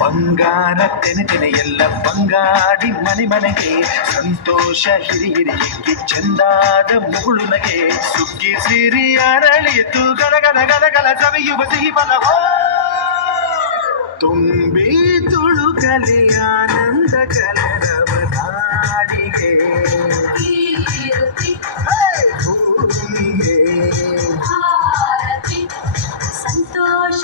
ಬಂಗಾರ ತೆನೆ ಎಲ್ಲ ಬಂಗಾಡಿ ಮನೆಗೆ ಸಂತೋಷ ಹಿರಿಹಿರಿಯಕ್ಕೆ ಚೆಂದಾದ ಮುಗುಳುನಗೆ ಸುಗ್ಗಿ ಸಿರಿ ಅರಳಿತು ಗಲಗಲ ಸವಿಯುವ ಸಿಹಿ ಫಲವೋ ತುಂಬಿ ತುಳುಕಲಿ ಆನಂದ ಕಲರವ ನಾಡಿಗೆ ಭೂಮಿಗೆ ಸಂತೋಷ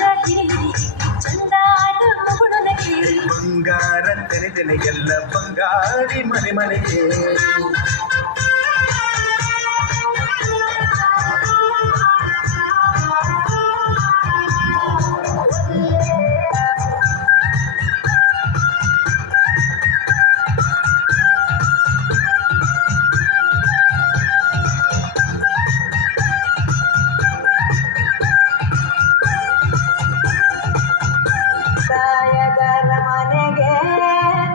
ಚಂದಾದ ಮುಗುಳುನಗೆ ಬಂಗಾರ ತೆನೆ ಎಲ್ಲ ಬಂಗಾಡಿ ಮನೆಗೆ ಸಾಯಗರ ಮನೆಗೆ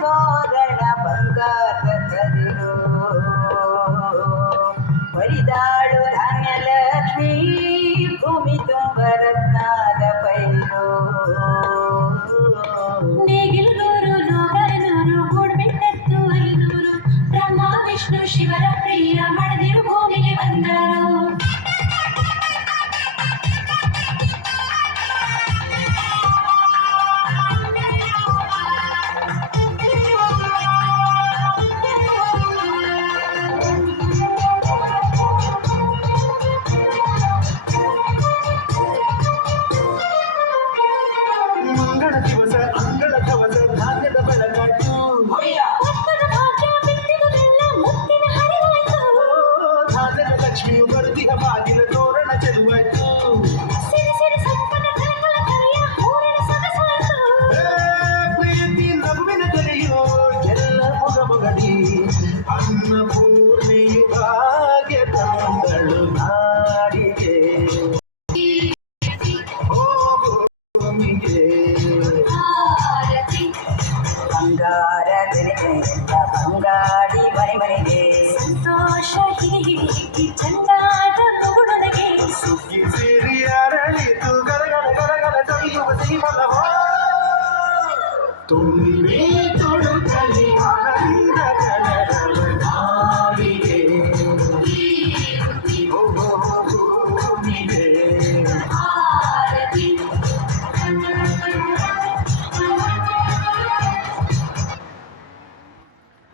ತೋರಣ ಬಂಗಾರದ ಕದಿರು ಹೊರಿದಾಳು ಧಾನ್ಯಲಕ್ಷ್ಮೀ ಭೂಮಿ ತುಂಬ ರತ್ನಾದ ಪೈರು ನೇಗಿಲೂರು ಲೋಗನೂರು ಗೂಡ್ಬಿಟ್ಟತ್ತು 500 ಬ್ರಹ್ಮ ವಿಷ್ಣು ಶಿವರ ಪ್ರಿಯ ಮಡದಿರು ಭೂಮಿಗೆ ಬಂದರು ಮಂಗಳ ದಿವಸ ಅಂಗಳ ಕವಸ ಧಾನ್ಯದ ಬೆಳಗಾಟು ಧಾನ್ಯದ ಲಕ್ಷ್ಮಿಯು ಬರುತ್ತಿಹ ಬಾಗಿಲ ತೋರಣ ಚೆಲುವಾಯ್ತು ಪ್ರೀತಿ ನಗುವಿನ ಕರೆಯೋ ಎಲ್ಲ ಮೊಗಮೊಗಡಿ ಅನ್ನಪೂರ್ಣ